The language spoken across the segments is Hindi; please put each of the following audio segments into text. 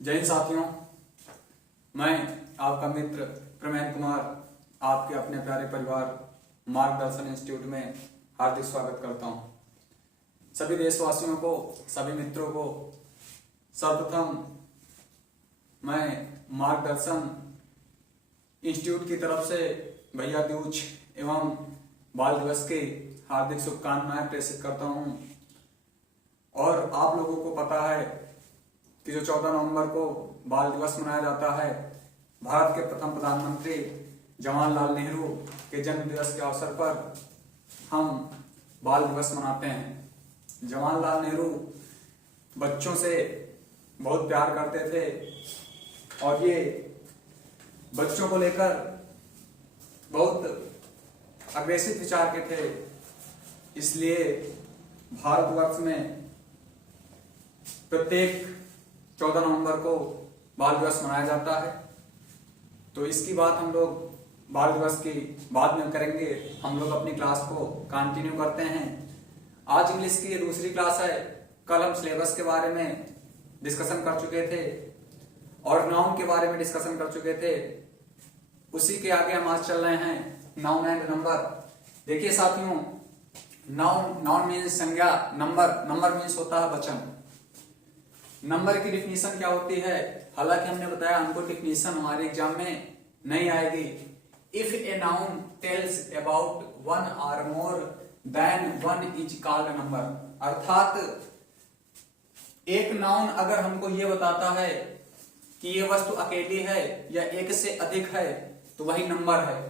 जय हिंद साथियों, मैं आपका मित्र प्रमेंद्र कुमार आपके अपने प्यारे परिवार मार्गदर्शन इंस्टीट्यूट में हार्दिक स्वागत करता हूं। सभी देशवासियों को, सभी मित्रों को सर्वप्रथम मैं मार्गदर्शन इंस्टीट्यूट की तरफ से भैया दूज एवं बाल दिवस की हार्दिक शुभकामनाएं प्रेषित करता हूं। और आप लोगों को पता है कि जो 14 नवंबर को बाल दिवस मनाया जाता है, भारत के प्रथम प्रधानमंत्री जवाहरलाल नेहरू के जन्म दिवस के अवसर पर हम बाल दिवस मनाते हैं। जवाहरलाल नेहरू बच्चों से बहुत प्यार करते थे और ये बच्चों को लेकर बहुत अग्रेसिव विचार के थे। इसलिए भारतवर्ष में प्रत्येक 14 नवंबर को बाल दिवस मनाया जाता है। तो इसकी बात हम लोग बाल दिवस की बाद में करेंगे। हम लोग अपनी क्लास को कंटिन्यू करते हैं। आज इंग्लिश की ये दूसरी क्लास है। कल हम सिलेबस के बारे में डिस्कशन कर चुके थे और नाउन के बारे में डिस्कशन कर चुके थे। उसी के आगे हम आज चल रहे हैं नाउन एंड नंबर। देखिए साथियों, नाउन मीन्स संज्ञा, नंबर मीन्स होता है वचन। नंबर की डिफिनीशन क्या होती है? हालांकि हमने बताया हमको डिफिनीशन हमारे एग्जाम में नहीं आएगी। If a noun tells about one और more than one is called number. अर्थात एक नाउन अगर हमको ये बताता है कि ये वस्तु अकेली है या एक से अधिक है तो वही नंबर है।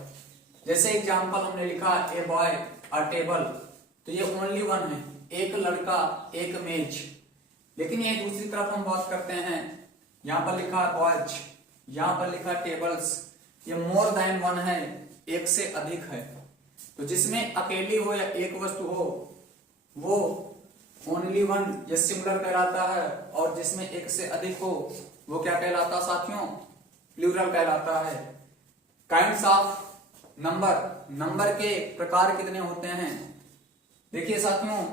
जैसे एग्जाम्पल हमने लिखा ए बॉय अ टेबल, तो ये ओनली वन है, एक लड़का एक मेज। लेकिन ये दूसरी तरफ हम बात करते हैं, यहाँ पर लिखा बॉयज, यहाँ पर लिखा टेबल्स, ये मोर देन वन है, एक से अधिक है। तो जिसमें अकेली हो या एक वस्तु हो वो ओनली वन या सिंगुलर कहलाता है, और जिसमें एक से अधिक हो वो क्या कहलाता साथियों? प्लूरल कहलाता है। काइंड्स ऑफ नंबर के प्रकार कितने होते हैं? देखिए साथियों,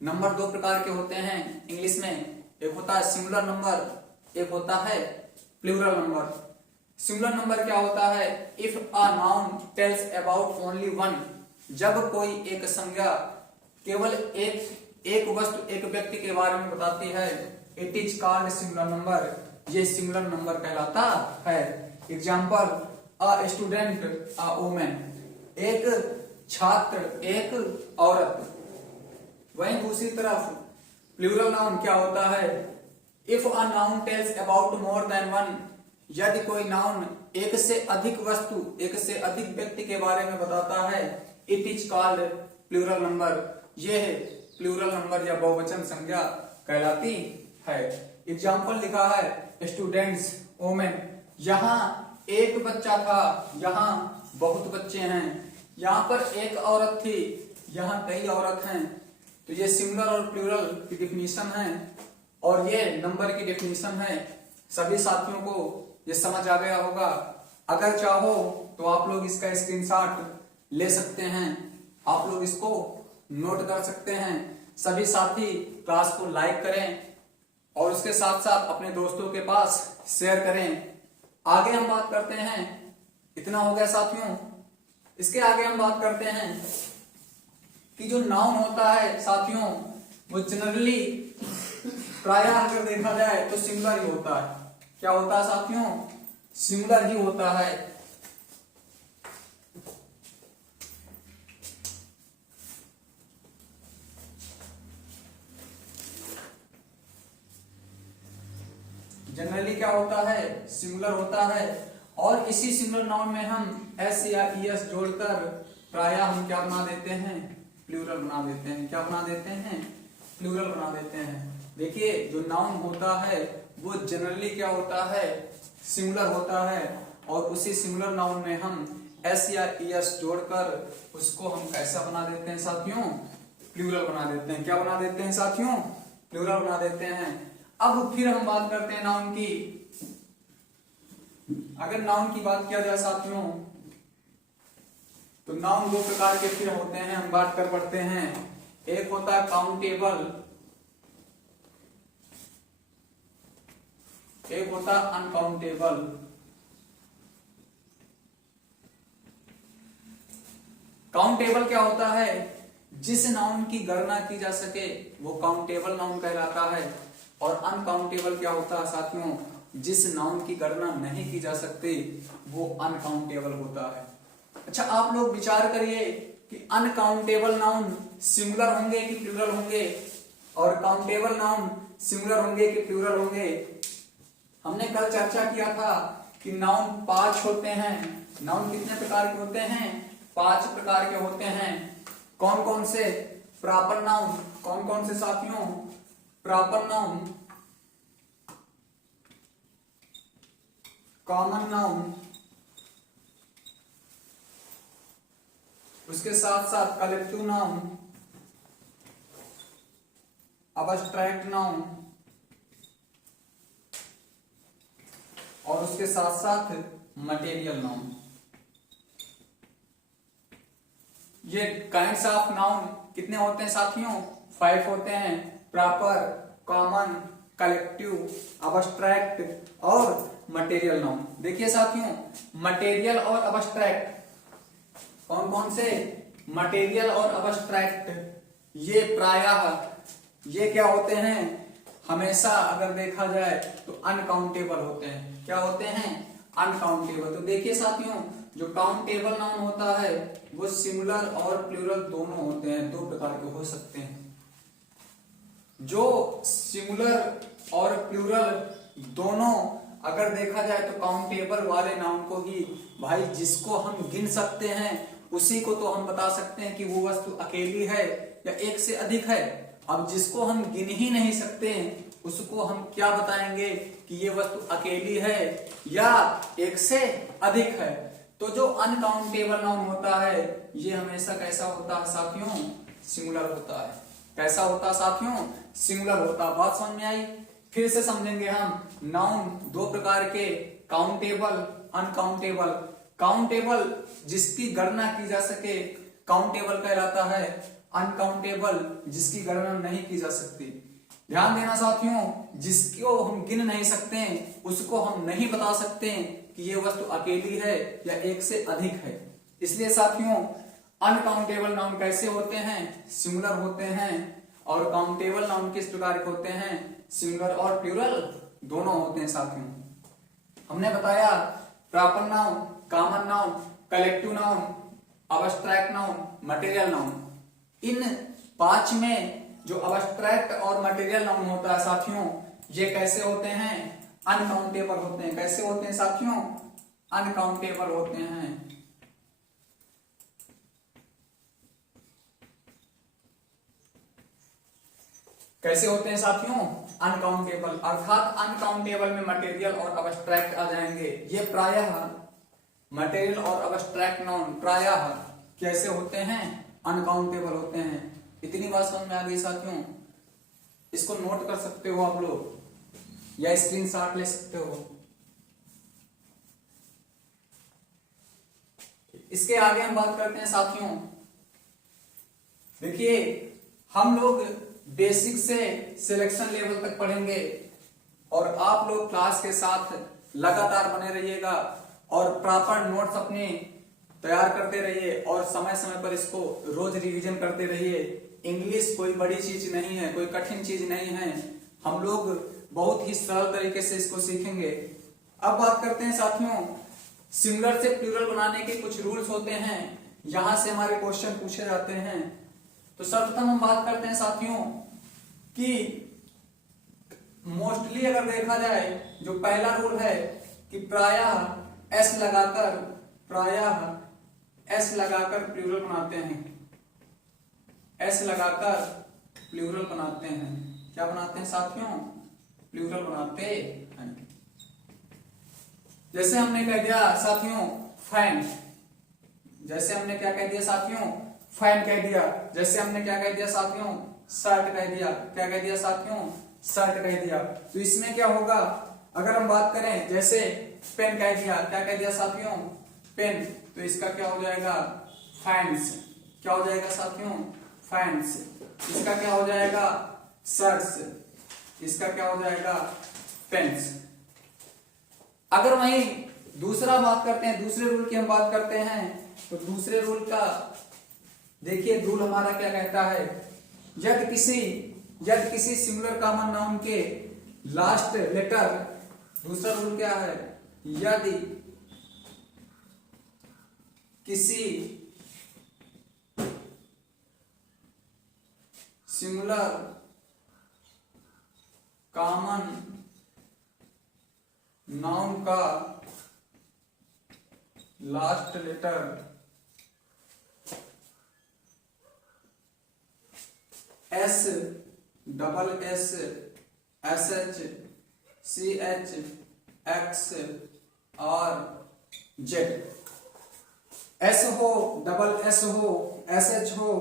नंबर दो प्रकार के होते हैं इंग्लिश में। एक होता है सिंगुलर नंबर, एक होता है प्लूरल नंबर। सिंगुलर नंबर क्या होता है? If a noun tells about only one, जब कोई एक संज्ञा केवल एक वस्तु, एक व्यक्ति के बारे में बताती है, it is called singular number. ये सिंगुलर नंबर कहलाता है। Example, a student a women, एक छात्र एक औरत। वहीं दूसरी तरफ प्लूरल नाउन क्या होता है? If a noun tells about more than one, यदि कोई नाउन एक से अधिक वस्तु, एक से अधिक व्यक्ति के बारे में बताता है, it is called plural number. यह प्लूरल नंबर या बहुवचन संज्ञा कहलाती है। एग्जाम्पल लिखा है स्टूडेंट्स वुमेन, यहाँ एक बच्चा था, यहाँ बहुत बच्चे हैं। यहाँ पर एक औरत थी, यहाँ कई औरत हैं। तो ये सिंगुलर और प्लूरल की डिफिनीशन है और ये नंबर की डिफिनीशन है। सभी साथियों को ये समझ आ गया होगा। अगर चाहो तो आप लोग इसका स्क्रीनशॉट ले सकते हैं, आप लोग इसको नोट कर सकते हैं। सभी साथी क्लास को लाइक करें और उसके साथ साथ अपने दोस्तों के पास शेयर करें। आगे हम बात करते हैं, इतना हो गया साथियों। इसके आगे हम बात करते हैं कि जो नाउन होता है साथियों, वो जनरली प्रायः अगर देखा जाए तो सिंगुलर ही होता है। क्या होता है साथियों? सिंगुलर ही होता है। जनरली क्या होता है? सिंगुलर होता है। और इसी सिंगुलर नाउन में हम एस या ईएस जोड़कर प्रायः हम क्या बना देते हैं? प्लूरल बना देते हैं। क्या बना देते हैं? प्लूरल बना देते हैं। देखिए, जो नाउन होता है वो जनरली क्या होता है? सिंगुलर होता है। और उसी सिंगुलर नाउन में हम एस या ईएस जोड़कर उसको हम कैसा बना देते हैं साथियों? प्लूरल बना देते हैं। क्या बना देते हैं साथियों? प्लूरल बना देते हैं। अब फिर हम बात करते हैं नाउन की। अगर नाउन की बात किया जाए साथियों तो नाउन दो प्रकार के फिर होते हैं, हम बात कर पढ़ते हैं। एक होता है काउंटेबल एक होता अनकाउंटेबल। काउंटेबल क्या होता है? जिस नाउन की गणना की जा सके वो काउंटेबल नाउन कहलाता है। और अनकाउंटेबल क्या होता है साथियों? जिस नाउन की गणना नहीं की जा सकती वो अनकाउंटेबल होता है। अच्छा, आप लोग विचार करिए कि अनकाउंटेबल नाउन सिंगुलर होंगे कि प्लूरल होंगे, और काउंटेबल नाउन सिंगुलर होंगे कि प्लूरल होंगे। हमने कल चर्चा किया था कि नाउन 5 होते हैं। नाउन कितने प्रकार के होते हैं? 5 प्रकार के होते हैं। कौन कौन से? Proper noun. कौन कौन से साथियों? प्रॉपर नाउन, कॉमन नाउन, उसके साथ साथ कलेक्टिव नाउन, अबस्ट्रैक्ट नाउन, और उसके साथ साथ मटेरियल नाउन। ये काइंड्स ऑफ नाउन कितने होते हैं साथियों? 5 होते हैं। प्रॉपर, कॉमन, कलेक्टिव, अबस्ट्रैक्ट और मटेरियल नाउन। देखिए साथियों, मटेरियल और अबस्ट्रैक्ट कौन कौन से? मटेरियल और अबस्ट्रैक्ट ये प्रायः ये क्या होते हैं? हमेशा अगर देखा जाए तो अनकाउंटेबल होते हैं। क्या होते हैं? अनकाउंटेबल। तो देखिए साथियों, जो काउंटेबल नाउन होता है वो सिंगुलर और प्लूरल दोनों होते हैं, 2 प्रकार के हो सकते हैं। जो सिंगुलर और प्लूरल दोनों अगर देखा जाए तो काउंटेबल वाले नाउन को ही भाई जिसको हम गिन सकते हैं उसी को तो हम बता सकते हैं कि वो वस्तु अकेली है या एक से अधिक है। अब जिसको हम गिन ही नहीं सकते उसको हम क्या बताएंगे कि ये वस्तु अकेली है या एक से अधिक है? तो जो अनकाउंटेबल नाउन होता है ये हमेशा कैसा होता है साथियों? सिंगुलर होता है। कैसा होता है साथियों? सिंगुलर होता है। बात समझ में आई? फिर से समझेंगे हम। नाउन 2 प्रकार के, काउंटेबल, अनकाउंटेबल। काउंटेबल जिसकी गणना की जा सके काउंटेबल कहलाता है। अनकाउंटेबल जिसकी गणना नहीं की जा सकती। ध्यान देना साथियों, जिसको हम गिन नहीं सकते उसको हम नहीं बता सकते कि ये वस्तु अकेली है या एक से अधिक है। इसलिए साथियों, अनकाउंटेबल नाउन कैसे होते हैं? सिंगुलर होते हैं। और काउंटेबल नाउन किस प्रकार के होते हैं? सिंगुलर और प्लूरल दोनों होते हैं साथियों। हमने बताया proper noun, common noun, collective noun, abstract noun, material noun. इन 5 में जो अबस्ट्रैक्ट और मटेरियल नाउन होता है साथियों ये कैसे होते हैं? अनकाउंटेबल होते हैं। कैसे होते हैं साथियों? अनकाउंटेबल होते हैं। कैसे होते हैं साथियों? अनकाउंटेबल। अर्थात अनकाउंटेबल में मटेरियल और अबस्ट्रैक्ट आ जाएंगे। ये प्रायः मटेरियल और अबस्ट्रैक्ट नाउन प्रायः कैसे होते हैं? अनकाउंटेबल होते हैं। इतनी बात समझ में आ गई साथियों? इसको नोट कर सकते हो आप लोग या स्क्रीनशॉट ले सकते हो। इसके आगे हम बात करते हैं साथियों। देखिए, हम लोग बेसिक से सिलेक्शन लेवल तक पढ़ेंगे और आप लोग क्लास के साथ लगातार बने रहिएगा और प्रॉपर नोट्स अपने तैयार करते रहिए और समय समय पर इसको रोज रिवीजन करते रहिए। इंग्लिश कोई बड़ी चीज नहीं है, कोई कठिन चीज नहीं है। हम लोग बहुत ही सरल तरीके से इसको सीखेंगे। अब बात करते हैं साथियों, सिंगुलर से प्लूरल बनाने के कुछ रूल्स होते हैं। यहां से हमारे क्वेश्चन पूछे जाते हैं। तो सर्वप्रथम हम बात करते हैं साथियों कि मोस्टली अगर देखा जाए जो पहला रूल है कि प्रायः एस लगाकर प्लूरल बनाते हैं। एस लगाकर प्लूरल बनाते हैं। क्या बनाते हैं साथियों? प्लूरल बनाते हैं। जैसे हमने कह दिया साथियों फैन। जैसे हमने क्या कह दिया साथियों? फैन कह दिया। जैसे हमने क्या कह दिया साथियों? शर्ट कह दिया। क्या कह दिया साथियों? शर्ट कह दिया। तो इसमें क्या होगा? अगर हम बात करें जैसे पेन कह दिया। क्या कह दिया साथियों? पेन। तो इसका क्या हो जाएगा? फैंस। क्या हो जाएगा साथियों? फैंस। इसका क्या हो जाएगा? शर्ट्स। इसका क्या हो जाएगा? पेन्स। अगर वहीं दूसरा बात करते हैं, दूसरे रूल की हम बात करते हैं, तो दूसरे रूल का देखिए, रूल हमारा क्या कहता है, यदि किसी सिंगुलर कॉमन नाउन के लास्ट लेटर, दूसरा रूल क्या है, यदि किसी सिंगुलर कॉमन नाउन का last letter S, double S, S H, C H, X और जेड, एस हो, डबल एस हो, एस एच हो,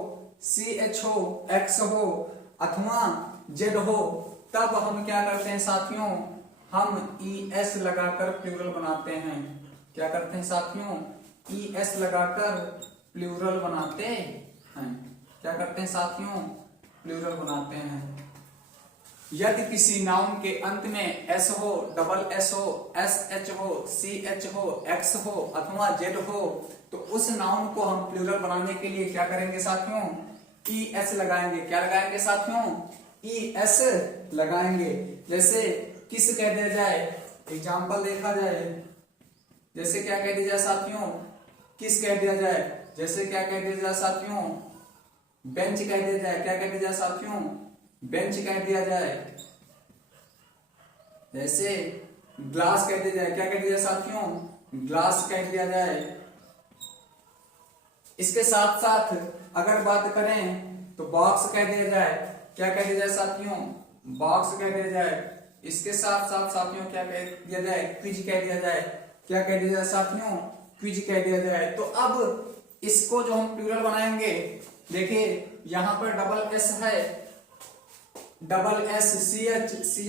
सी एच हो, एक्स हो अथवा जेड हो, तब हम क्या करते हैं साथियों, हम ई एस लगाकर प्लूरल बनाते हैं। क्या करते हैं साथियों, ई एस लगाकर प्लूरल बनाते हैं। क्या करते हैं साथियों, प्लूरल बनाते हैं। यदि किसी नाउन के अंत में एस हो, डबल एस हो, एस एच हो, सी एच हो, एक्स हो अथवा जेड हो, तो उस नाउन को हम प्लूरल बनाने के लिए क्या करेंगे साथियों, ई एस लगाएंगे। क्या लगाएंगे साथियों, ई एस लगाएंगे। जैसे किस कह दिया जाए, एग्जाम्पल देखा जाए, जैसे क्या कह दिया जाए साथियों, किस कह दिया जाए, जैसे क्या कह दिया जाए साथियों, बेंच कह दिया जाए। क्या कह दिया जाए साथियों, बेंच कह दिया जाए। जैसे ग्लास कह दिया जाए। क्या कह दिया जाए साथियों, ग्लास कह दिया जाए। इसके साथ साथ अगर बात करें तो बॉक्स कह दिया जाए। क्या कह दिया जाए साथियों, बॉक्स कह दिया जाए। इसके साथ साथ साथियों क्या कह दिया जाए, क्विज कह दिया जाए। क्या कह दिया जाए साथियों, क्विज कह दिया जाए। तो अब इसको जो हम प्लूरल बनाएंगे, देखिए यहां पर डबल एस है, डबल एस, सी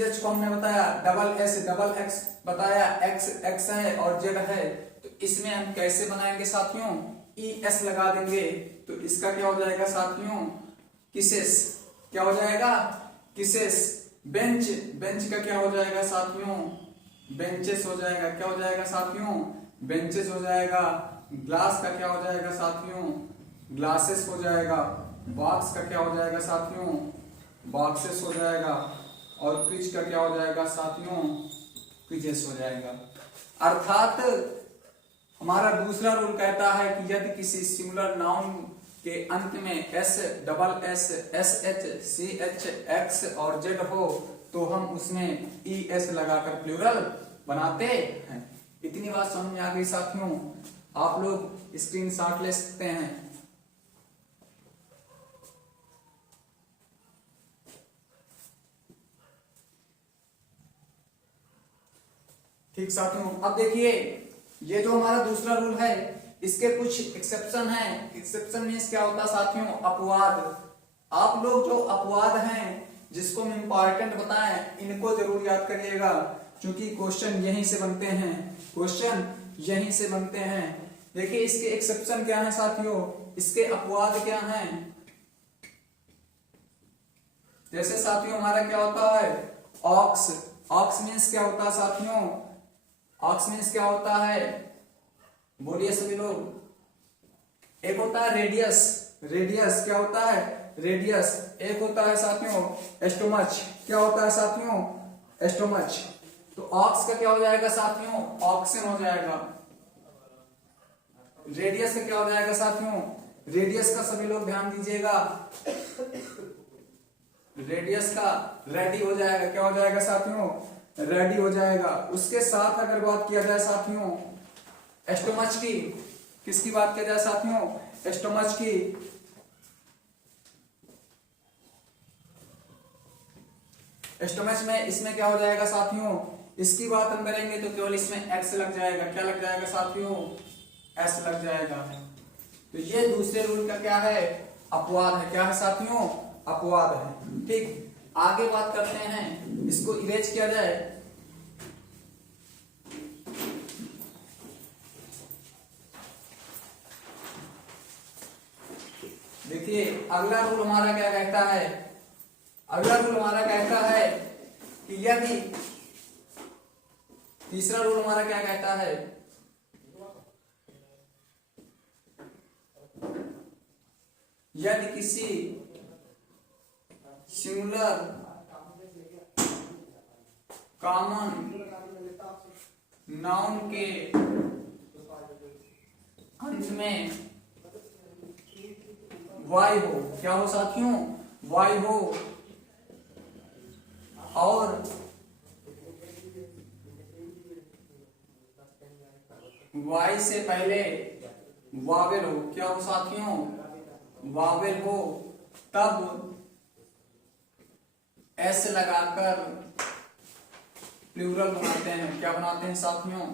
एच को हमने बताया, डबल एस, डबल एक्स बताया, एक्स एक्स है और जेड है। तो इसमें हम कैसे बनाएंगे साथियों, ई एस लगा देंगे। तो इसका क्या हो जाएगा साथियों, किसेस। क्या हो जाएगा, किसेस। बेंच, बेंच का क्या हो जाएगा साथियों, बेंचेस हो जाएगा। क्या हो जाएगा साथियों, बेंचेस हो जाएगा। ग्लास का क्या हो जाएगा साथियों, ग्लासेस हो जाएगा। बॉक्स का क्या हो जाएगा साथियों, बॉक्सेस हो जाएगा। और क्विज का क्या हो जाएगा साथियों, क्विजेस हो जाएगा। अर्थात हमारा दूसरा रूल कहता है कि यदि किसी सिंगुलर नाउन के अंत में S, double S, S H, C H, X और जेड हो, तो हम उसमें ई एस लगाकर प्लूरल बनाते हैं। इतनी बात समझ में आ गई साथियों, आप लोग स्क्रीनशॉट ले सकते हैं। ठीक साथियों, अब देखिए ये जो हमारा दूसरा रूल है, इसके कुछ एक्सेप्शन हैं। एक्सेप्शन मीन्स क्या होता है साथियों, अपवाद। आप लोग जो अपवाद हैं जिसको हम इंपॉर्टेंट बताएं, इनको जरूर याद करिएगा, क्योंकि क्वेश्चन यहीं से बनते हैं, क्वेश्चन यहीं से बनते हैं। देखिए इसके एक्सेप्शन क्या है साथियों, इसके अपवाद क्या हैं। जैसे साथियों हमारा क्या होता है, ऑक्स। ऑक्स मीन्स क्या होता है साथियों, ऑक्स मीन्स क्या होता है, बोलिए सभी लोग। एक होता है रेडियस, रेडियस क्या होता है, रेडियस। एक होता है साथियों एस्टोमच। क्या होता है साथियों, एस्टोमच। तो ऑक्स का क्या हो जाएगा साथियों, ऑक्सन हो जाएगा। रेडियस का क्या हो जाएगा साथियों, रेडियस का सभी लोग ध्यान दीजिएगा, रेडियस का रेडी हो जाएगा। क्या हो जाएगा साथियों, रेडी हो जाएगा। उसके साथ अगर बात किया जाए साथियों एस्टोमच की, किसकी बात किया जाए साथियों, एस्टोमच की। एस्टोमच में इसमें क्या हो जाएगा साथियों, इसकी बात हम करेंगे तो केवल इसमें एक्स लग जाएगा। क्या लग जाएगा साथियों, एस लग जाएगा। तो ये दूसरे रूल का क्या है, अपवाद है। क्या है साथियों, अपवाद है। ठीक, आगे बात करते हैं, इसको इरेज किया जाए। देखिए अगला रूल हमारा क्या कहता है, अगला रूल हमारा कहता है कि तीसरा रूल हमारा क्या कहता है, यदि किसी सिंगुलर कॉमन नाउन के अंत में वाई हो, क्या हो साथियों, वाई हो, और वाई से पहले वावेल हो, क्या हो साथियों, वावेल हो, तब एस लगाकर प्लूरल बनाते हैं। क्या बनाते हैं साथियों,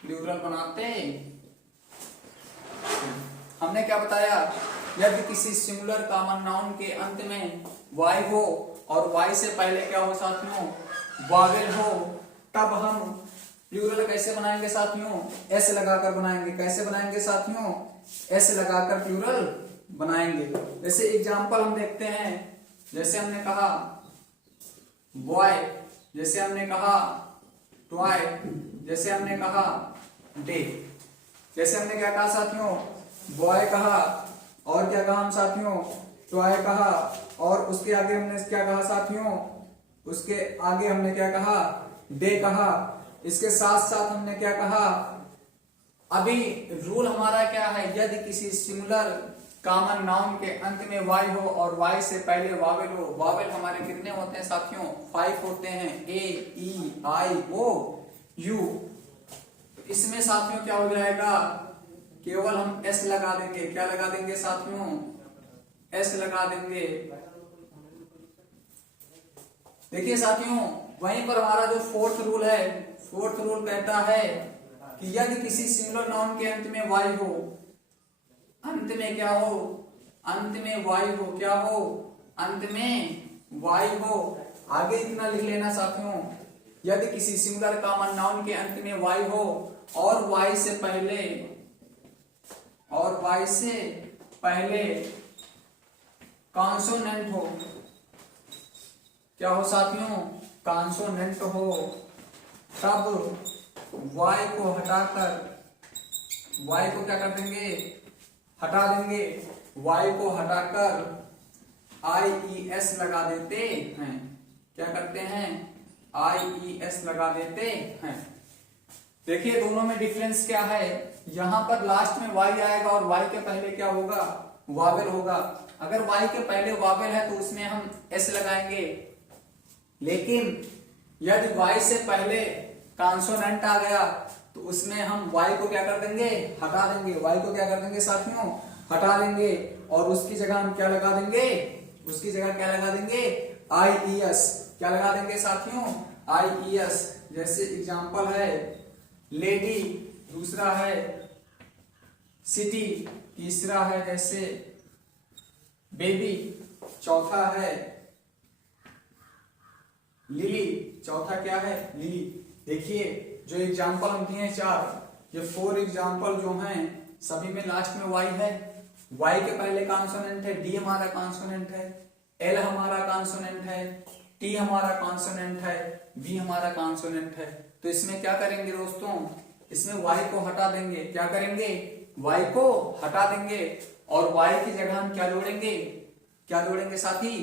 प्लूरल बनाते। हमने क्या बताया, यदि किसी सिंगुलर कॉमन नाउन के अंत में वाई हो और वाई से पहले क्या हो साथियों, वावेल हो, तब हम प्लूरल कैसे बनाएंगे साथियों, एस लगाकर बनाएंगे। कैसे बनाएंगे साथियों, एस लगाकर प्लूरल बनाएंगे। जैसे एग्जांपल हम देखते हैं, जैसे हमने कहा बॉय, जैसे हमने कहा टॉय, जैसे हमने कहा डे। जैसे हमने क्या कहा साथियों, बॉय कहा, और क्या कहा हम साथियों, टॉय कहा, और उसके आगे हमने क्या कहा साथियों, उसके आगे हमने क्या कहा, डे कहा। इसके साथ साथ हमने क्या कहा, अभी रूल हमारा क्या है, यदि किसी सिंगुलर कॉमन नाउन के अंत में वाई हो और वाई से पहले वावेल हो। वावेल हमारे कितने होते हैं साथियों, 5 होते हैं, ए, ई, आई, ओ, यू। इसमें साथियों क्या हो जाएगा, केवल हम एस लगा देंगे। क्या लगा देंगे साथियों, एस लगा देंगे। देखिए साथियों, वहीं पर हमारा जो फोर्थ रूल है, फोर्थ रूल कहता है कि यदि किसी सिंगुलर नाउन के अंत में वाई हो, अंत में क्या हो, अंत में वाई हो, क्या हो, अंत में वाई हो। आगे इतना लिख लेना साथियों, यदि किसी सिंगुलर कॉमन नाउन के अंत में वाई हो और वाई से पहले, और वाई से पहले कॉन्सोनेंट हो, क्या हो साथियों, कॉन्सोनेंट हो, तब वाई को हटाकर, वाई को क्या कर देंगे, हटा देंगे। वाई को हटाकर आई ई एस लगा देते हैं। क्या करते हैं, आई ई एस लगा देते हैं। देखिए दोनों में डिफरेंस क्या है, यहां पर लास्ट में वाई आएगा और वाई के पहले क्या होगा, वावेल होगा। अगर वाई के पहले वावेल है तो उसमें हम एस लगाएंगे, लेकिन यदि वाई से पहले कॉन्सोनेंट आ गया तो उसमें हम वाई को क्या कर देंगे, हटा देंगे। वाई को क्या कर देंगे साथियों, हटा देंगे, और उसकी जगह हम क्या लगा देंगे, उसकी जगह क्या लगा देंगे, आई ई एस। क्या लगा देंगे साथियों, आई ई एस। जैसे एग्जांपल है लेडी, दूसरा है सिटी, तीसरा है जैसे बेबी, चौथा है लिली, चौथा क्या है, लिली। देखिए जो एग्जाम्पल हम दिए हैं 4, ये 4 एग्जाम्पल जो हैं सभी में लास्ट में वाई है। वाई के पहले कॉन्सोनेंट है, डी हमारा कॉन्सोनेंट है, एल हमारा कॉन्सोनेंट है, टी हमारा कॉन्सोनेंट है, बी हमारा कॉन्सोनेंट है। तो इसमें क्या करेंगे दोस्तों, इसमें वाई को हटा देंगे। क्या करेंगे, वाई को हटा देंगे, और वाई की जगह हम क्या जोड़ेंगे, क्या जोड़ेंगे साथी,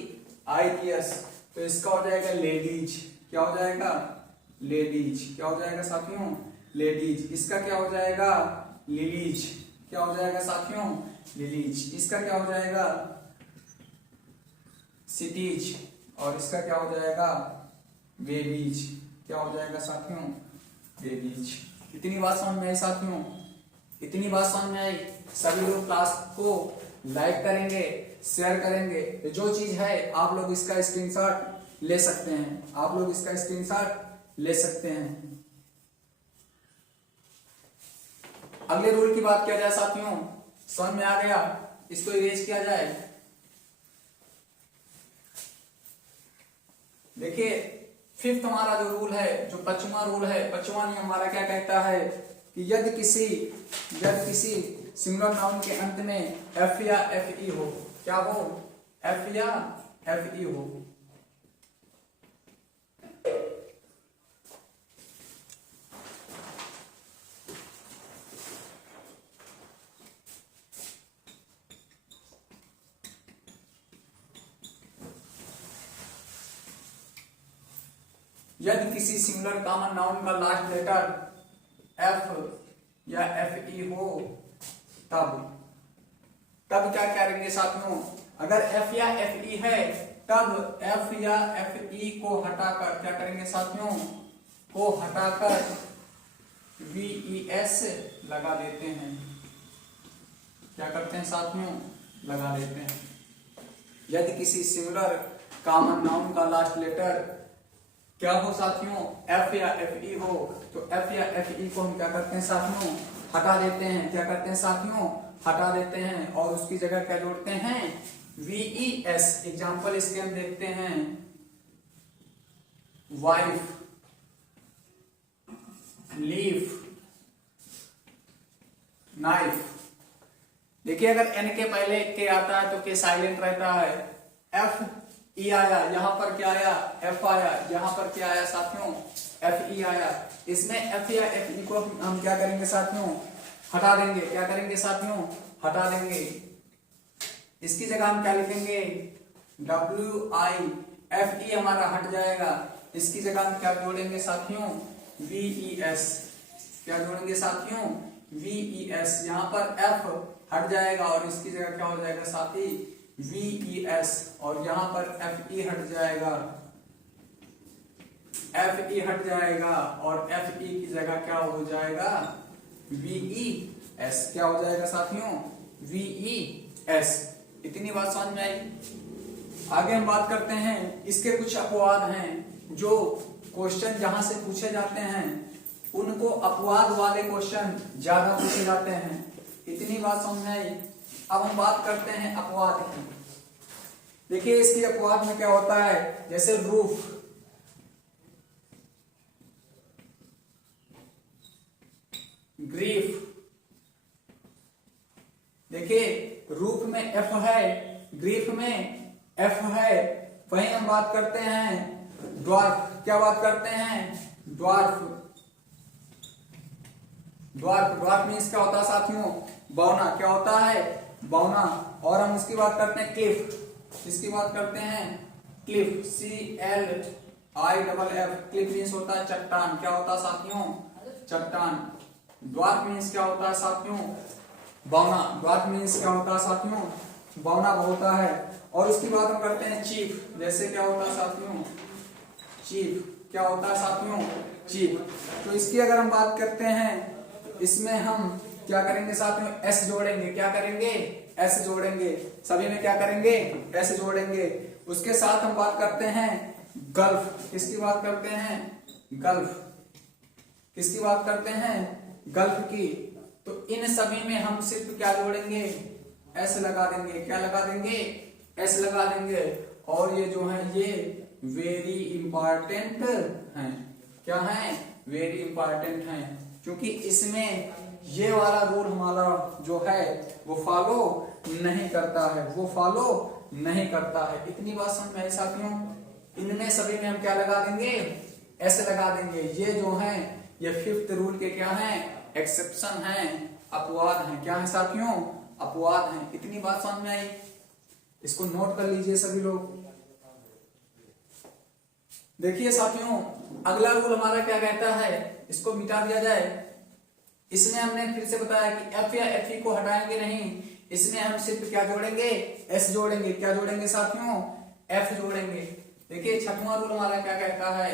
आई ई एस। तो इसका हो जाएगा लेडीज। क्या हो जाएगा, लेडीज। क्या हो जाएगा साथियों, लेडीज। इसका क्या हो जाएगा, लिलीज। क्या हो जाएगा साथियों, लिलीज। इसका क्या हो जाएगा, सिटीज। और इसका क्या हो जाएगा, बेबीज। क्या हो जाएगा साथियों, बेबीज। इतनी बात समझ में आई साथियों, इतनी बात समझ में आई। सभी लोग क्लास को लाइक करेंगे, शेयर करेंगे। तो जो चीज है आप लोग इसका स्क्रीनशॉट ले सकते हैं, आप लोग इसका स्क्रीनशॉट ले सकते हैं। अगले रूल की बात किया जाए साथियों, समझ में आ गया, इसको इरेज किया जाए। देखिए फिफ्थ हमारा जो रूल है, जो 5वां रूल है, 5वां नियम हमारा क्या कहता है कि यदि किसी सिंगुलर नाउन के अंत में एफ या एफ ई हो, क्या हो, एफ या एफ ई हो, यदि किसी सिंगुलर कॉमन नाउन का लास्ट लेटर एफ या एफ ई हो तब क्या करेंगे साथियों, अगर एफ या एफ ई है तब एफ या एफ ई को हटाकर क्या करेंगे साथियों, को हटाकर वी ई एस लगा देते हैं। क्या करते हैं साथियों, लगा देते हैं। यदि किसी सिंगुलर कॉमन नाउन का लास्ट लेटर क्या हो साथियों, एफ या एफ ई हो, तो एफ या एफ ई को हम क्या करते हैं साथियों, हटा देते हैं। क्या करते हैं साथियों, हटा देते हैं और उसकी जगह क्या जोड़ते हैं, वी ई एस। एग्जाम्पल इसके हम देखते हैं, वाइफ, लीफ, नाइफ। देखिए अगर एन के पहले के आता है तो के साइलेंट रहता है, एफ ई आया, यहां पर क्या आया, एफ आया, यहां पर क्या आया साथियों, एफ ई आया। इसमें एफ या एफ ई को हम क्या करेंगे साथियों, हटा देंगे। क्या करेंगे साथियों, हटा देंगे। इसकी जगह हम क्या लिखेंगे, डब्ल्यू आई, एफ ई हमारा हट जाएगा। इसकी जगह हम क्या जोड़ेंगे साथियों, वी ई एस। क्या जोड़ेंगे साथियों, वी ई एस। यहां पर एफ हट जाएगा और इसकी जगह क्या हो जाएगा साथी, वी ई एस। और यहां पर एफ ई हट जाएगा, एफ ई हट जाएगा और एफ ई की जगह क्या हो जाएगा, वी ई एस। क्या हो जाएगा साथियों, वी ई एस। इतनी बात समझ में आई। आगे हम बात करते हैं, इसके कुछ अपवाद हैं। जो क्वेश्चन जहां से पूछे जाते हैं उनको अपवाद वाले क्वेश्चन ज्यादा पूछे जाते हैं। इतनी बात समझ में आई। अब हम बात करते हैं अपवाद की। देखिए इसकी अपवाद में क्या होता है, जैसे रूफ, ग्रीफ। देखिए रूफ में एफ है, ग्रीफ में एफ है। वहीं हम बात करते हैं ड्वार्फ। क्या बात करते हैं, ड्वार्फ। ड्वार्फ, ड्वार्फ मीन्स क्या होता है साथियों, बौना। क्या होता है, बौना। और हम इसकी बात करते हैं क्लिफ। इसकी बात करते हैं cliff, C L I double F. Cliff means होता है चट्टान। क्या होता है साथियों, चट्टान। ड्वार्फ मीन्स क्या होता है साथियों, बौना। ड्वार्फ मीन्स क्या होता है साथियों, बौना होता है। और उसकी बात हम करते हैं चीफ। जैसे क्या होता है साथियों, चीफ। क्या होता है साथियों, चीफ। तो इसकी अगर हम बात करते हैं, इसमें हम क्या करेंगे साथियों, एस जोड़ेंगे। क्या करेंगे, एस जोड़ेंगे। सभी में क्या करेंगे, एस जोड़ेंगे। उसके साथ हम बात करते हैं गल्फ। किसकी बात करते हैं, गल्फ। किसकी बात करते हैं, गल्फ की। तो इन सभी में हम सिर्फ क्या जोड़ेंगे, एस लगा देंगे। क्या लगा देंगे, एस लगा देंगे। और ये जो है ये वेरी इंपॉर्टेंट हैं। क्या है, वेरी इंपॉर्टेंट हैं, क्योंकि इसमें ये वाला रूल हमारा जो है वो फॉलो नहीं करता है, वो फॉलो नहीं करता है। इतनी बात समझ में आई साथियों। इनमें सभी में हम क्या लगा देंगे, एस लगा देंगे। ये जो है ये फिफ्थ रूल के क्या है, एक्सेप्शन है, अपवाद हैं। क्या है साथियों, अपवाद हैं। इतनी बात समझ में आई। इसको नोट कर लीजिए सभी लोग। देखिए साथियों अगला रूल हमारा क्या कहता है, इसको मिटा दिया जाए। इसमें हमने फिर से बताया कि एफ या एफ ई को हटाएंगे नहीं, इसमें हम सिर्फ क्या जोड़ेंगे, एस जोड़ेंगे। क्या जोड़ेंगे साथियों, एफ जोड़ेंगे। देखिए छठवां रूल हमारा क्या कहता है,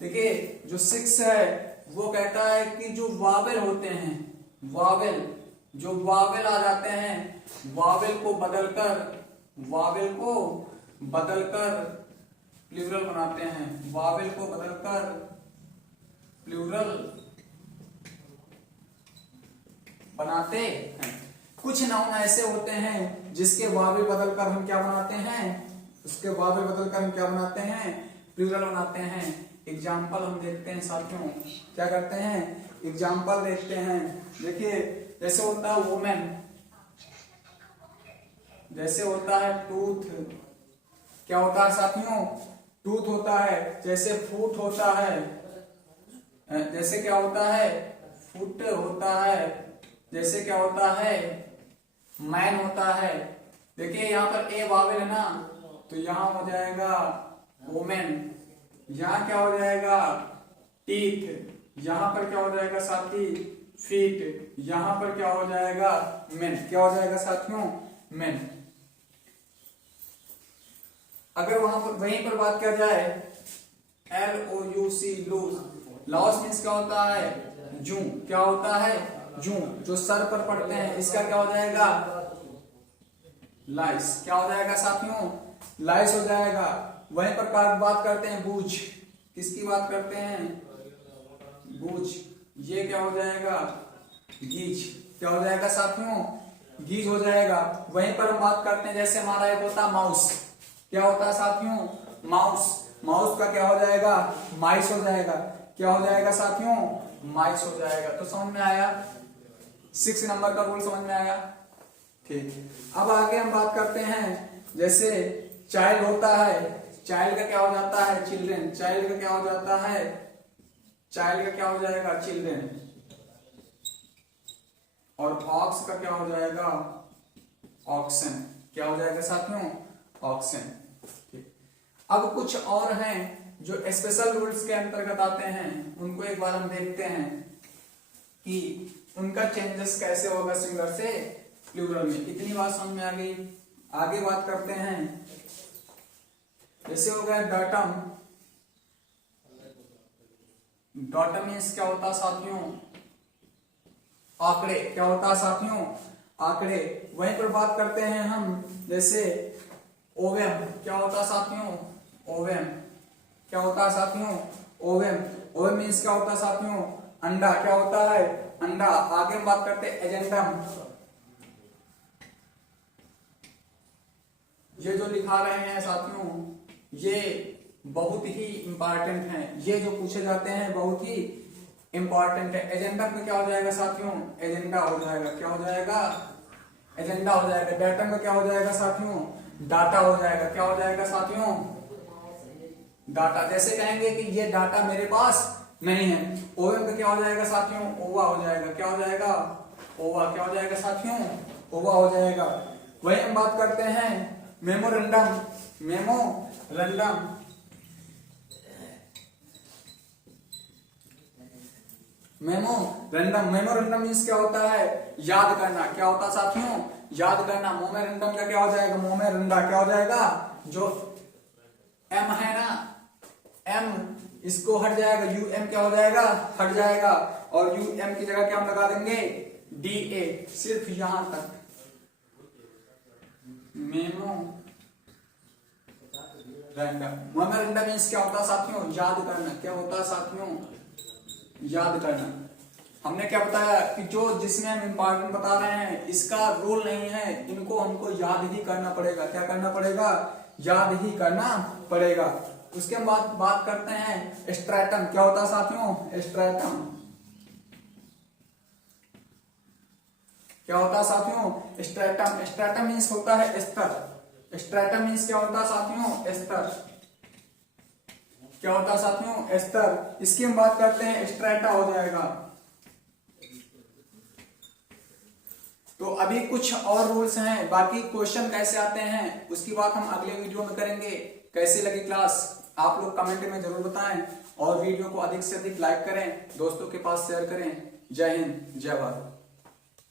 देखिए जो 6 है वो कहता है कि जो वावेल होते हैं, वावेल, जो वावेल आ जाते हैं, वावेल को बदलकर प्लूरल बनाते हैं। वावेल को बदलकर प्लूरल बनाते हैं। कुछ नाउन ऐसे होते हैं जिसके वावेल बदलकर हम क्या बनाते हैं, उसके वावेल बदलकर हम क्या बनाते हैं, प्लूरल बनाते हैं। एग्जाम्पल हम देखते हैं साथियों, क्या करते हैं, एग्जाम्पल देखते हैं। देखिए जैसे होता है वुमेन, जैसे होता है टूथ। क्या होता है साथियों, टूथ होता है। जैसे फुट होता है, जैसे क्या होता है, फुट होता है। जैसे क्या होता है, मैन होता है। देखिए यहाँ पर ए वावेल है ना, तो यहाँ हो जाएगा वोमेन। यहाँ क्या हो जाएगा टीथ। यहाँ पर क्या हो जाएगा साथी फीट। यहाँ पर क्या हो जाएगा मेन। क्या हो जाएगा साथियों मेन। अगर वहां पर वहीं पर बात किया जाए LOUC लूज। लॉस मीन्स क्या होता है जू। क्या होता है जू, जो सर पर पड़ते हैं। इसका क्या हो जाएगा लाइस। क्या हो जाएगा साथियों लाइस हो जाएगा। वहीं पर बात करते हैं बूझ। किसकी बात करते हैं बूझ। ये क्या हो जाएगा गीज। क्या हो जाएगा साथियों गीज हो जाएगा। वहीं पर हम बात करते हैं जैसे हमारा एक होता है माउस। क्या होता है साथियों माउस। माउस का क्या हो जाएगा माइस हो जाएगा। क्या हो जाएगा साथियों माइस हो जाएगा। तो समझ में आया 6 नंबर का रूल समझ में आया। ठीक, अब आगे हम बात करते हैं जैसे चाइल्ड होता है। चाइल्ड का क्या हो जाता है चिल्ड्रेन। चाइल्ड का क्या हो जाता है चाइल्ड का क्या हो जाएगा चिल्ड्रेन। और ऑक्स का क्या हो जाएगा ऑक्सन। क्या हो जाएगा साथियों ऑक्सन। अब कुछ और हैं जो स्पेशल रूल्स के अंतर्गत आते हैं, उनको एक बार हम देखते हैं कि उनका चेंजेस कैसे होगा सिंगुलर से प्लूरल में। इतनी बात समझ में आ गई। आगे बात करते हैं जैसे हो गया डाटम। डाटम मीन्स क्या होता है साथियों आंकड़े। क्या होता है साथियों आंकड़े। वहीं पर बात करते हैं हम जैसे ओवेम। क्या होता है साथियों ओवेम। क्या होता है साथियों ओवेम। ओवेम मीन्स क्या होता है साथियों अंडा। क्या होता है अंडा। आगे हम बात करते हैं एजेंडम। ये जो लिखा रहे हैं साथियों ये बहुत ही इंपॉर्टेंट हैं। ये जो पूछे जाते हैं बहुत ही इंपॉर्टेंट है। एजेंडा में क्या हो जाएगा साथियों एजेंडा हो जाएगा। क्या हो जाएगा एजेंडा हो जाएगा। डाटा में क्या हो जाएगा साथियों डाटा हो जाएगा। क्या हो जाएगा साथियों डाटा। जैसे कहेंगे कि ये डाटा मेरे पास नहीं है। ओवेम का क्या हो जाएगा साथियों ओवा हो जाएगा। क्या हो जाएगा ओवा। क्या हो जाएगा साथियों ओवा हो जाएगा। वही हम बात करते हैं मेमोरेंडम। मेमोरेंडम मेमोरेंडम मीन्स क्या होता है याद करना। क्या होता है साथियों याद करना। मोमेरेंडम का क्या हो जाएगा मोमेरेंडा। क्या हो जाएगा जो एम है ना एम इसको हट जाएगा यूएम क्या हो जाएगा हट जाएगा। और यूएम की जगह क्या हम लगा देंगे DA सिर्फ यहां तक। मेमोरेंडम मीन्स क्या होता है साथियों याद करना। क्या होता है साथियों याद करना। हमने क्या बताया कि जो जिसमें हम इंपॉर्टेंट बता रहे हैं इसका रूल नहीं है। इनको हमको याद ही करना पड़ेगा। क्या करना पड़ेगा याद ही करना पड़ेगा। उसके बाद बात करते हैं स्ट्रैटम। क्या होता है साथियों स्ट्रैटम। क्या होता है साथियों स्ट्रैटम। स्ट्रैटम मीन्स होता है स्तर। स्ट्रैटम मीन्स क्या होता है साथियों स्तर। क्या होता है साथियों स्तर। इसकी हम बात करते हैं स्ट्रैटा हो जाएगा। तो अभी कुछ और रूल्स हैं। बाकी क्वेश्चन कैसे आते हैं उसकी बात हम अगले वीडियो में करेंगे। कैसी लगी क्लास आप लोग कमेंट में जरूर बताएं और वीडियो को अधिक से अधिक लाइक करें दोस्तों के पास शेयर करें। जय हिंद जय भारत।